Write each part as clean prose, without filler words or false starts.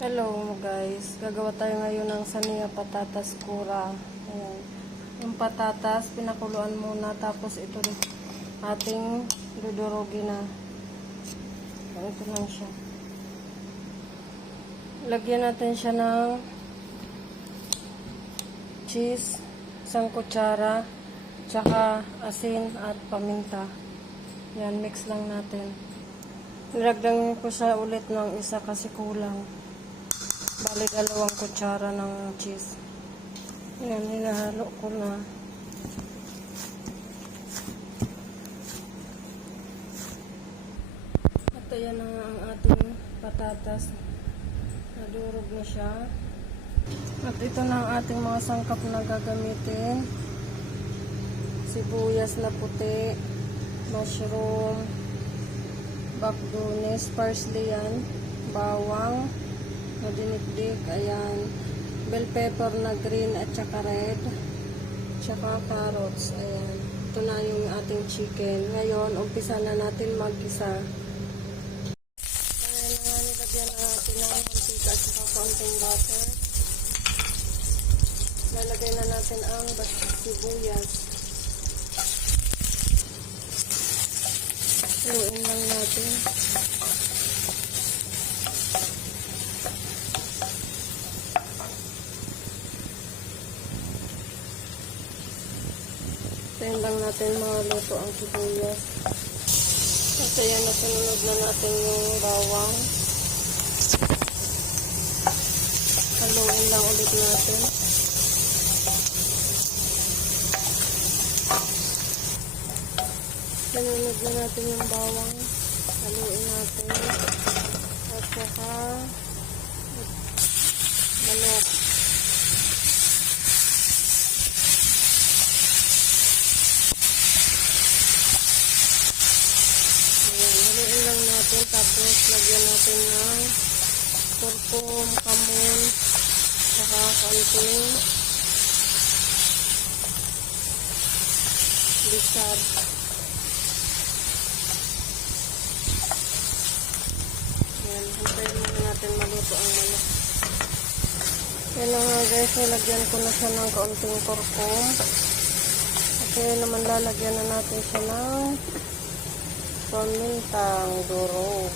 Hello guys, gagawa tayo ngayon ng saniya patatas kura. Ayan. Yung patatas, pinakuluan muna, tapos ito ating dudurugin na. Ito lang siya. Lagyan natin siya ng cheese, 1 kutsara, tsaka asin at paminta. Yan, mix lang natin. Nilagdan ko siya ulit ng isa kasi kulang. Bali 2 kutsara ng cheese. Yan, hinahalo ko na. At ayan na ang ating patatas. Nadurog na siya. At ito na ang ating mga sangkap na gagamitin. Sibuyas na puti, mushroom, bakdunis, parsley yan, bawang na dinikdik, ayan, bell pepper na green at saka red, tsaka carrots, ayan. Ito na yung ating chicken. Ngayon, umpisa na natin mag-isa. Ayan na nga, nilagyan na natin ng mantika at saka kaunting butter. Lalagay na natin ang sibuyas. Haluin lang natin. Tayin lang natin mga luto ang sibuyas. At ayan, nasunod na natin yung bawang. Haluin lang ulit natin. Sinunod na natin yung bawang. Haluin natin. At saka manok. Haluin lang natin. Tapos lagyan natin ng kurkum, kamon, saka konting lisad. Yan, hintayin muna natin maluto ang manok. Yan na nga guys, nilagyan ko na siya ng kaunting kurkum. Kasi naman lalagyan na natin siya ng pamintang durog.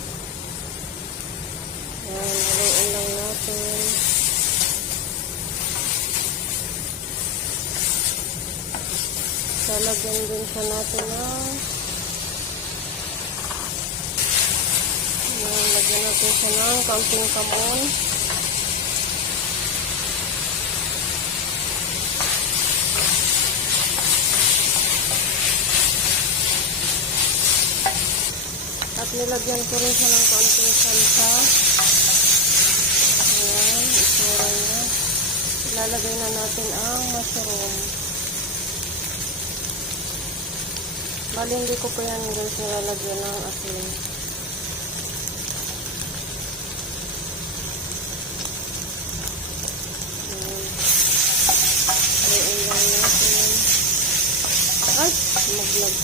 Yan, haluin lang natin. Lalagyan din siya natin ng lagyan natin siya ng kaunting kamon. At nilagyan ko rin siya ng kaunting salsa. Ayan, isura niya. Ilalagay na natin ang mushroom. Bali, hindi ko pa yan guys nilalagyan ng asin. Ay, maglag.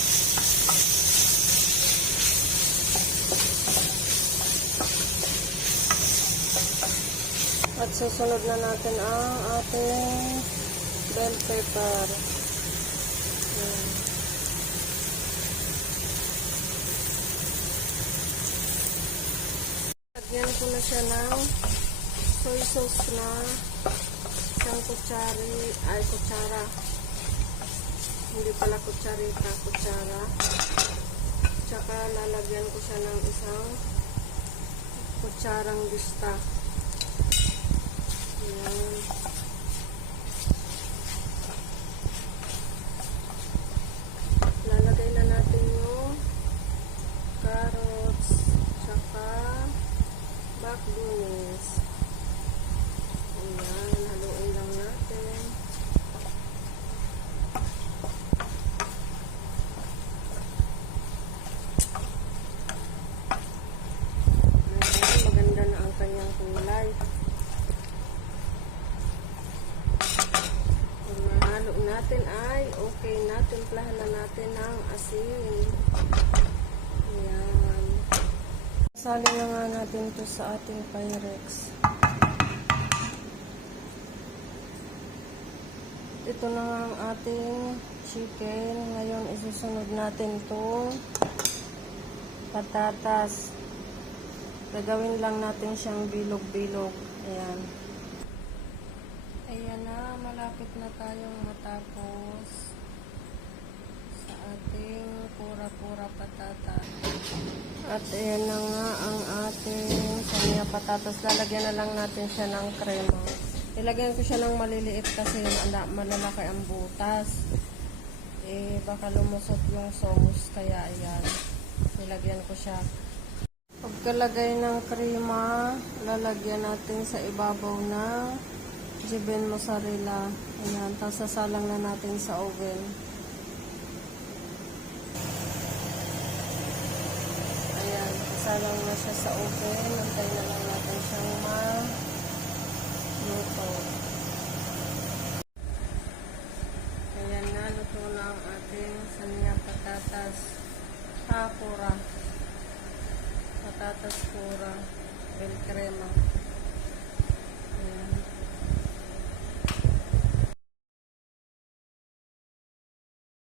At susunod na natin ang ating bell pepper. Lagyan ko na siya ng soy sauce na 1 kutsara. Hindi pala kutsarita, kutsara. Tsaka lalagyan ko siya ng 1 kutsarang bista. Ayan. Lalagay na natin yung carrots, tsaka bakdunis. Ayan, haluin lang natin. Maganda na ang kanyang kulay. Kung nahalo natin ay okay na. Timplahan na natin ng asin. Ayan. Sali na nga natin ito sa ating Pyrex. Ito na nga ang ating chicken. Ngayon, isusunod natin itong patatas. Gagawin lang natin siyang bilog-bilog. Ayan. Ayan na, malapit na tayong matapos sa ating pura-pura patata. At ayan na nga ang ating sanya patatas. Lalagyan na lang natin siya ng krema. Ilagyan ko siya ng maliliit kasi malalaki ang butas. Baka lumusot yung sauce, kaya ayan. Nilagyan ko siya. Pagkalagay ng krema, lalagyan natin sa ibabaw ng Given mozzarella. Ayan, tapos sasalang na natin sa oven. Ayan, sasalang na siya sa oven. Antay na lang natin siyang maluto. Ayan na, luto na ang ating sanya patatas. Pura. Patatas pura. Bel crema.